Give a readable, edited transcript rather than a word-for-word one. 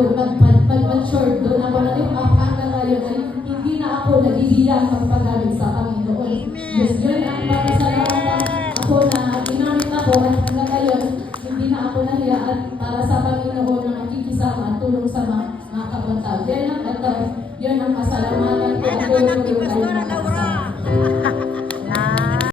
po, mag-mature doon ako na rin hanggang ngayon ay hindi na ako nagigiyak ang paggamit sa Panginoon. Yes, yun ang papasalamatan ako na ginamit ako at hanggang ngayon hindi na ako nahiya at para sa Panginoon na nakikisama at tulong sa mga kapatid. Yan ang pasalamatan ko at tulong kayo ng kasama.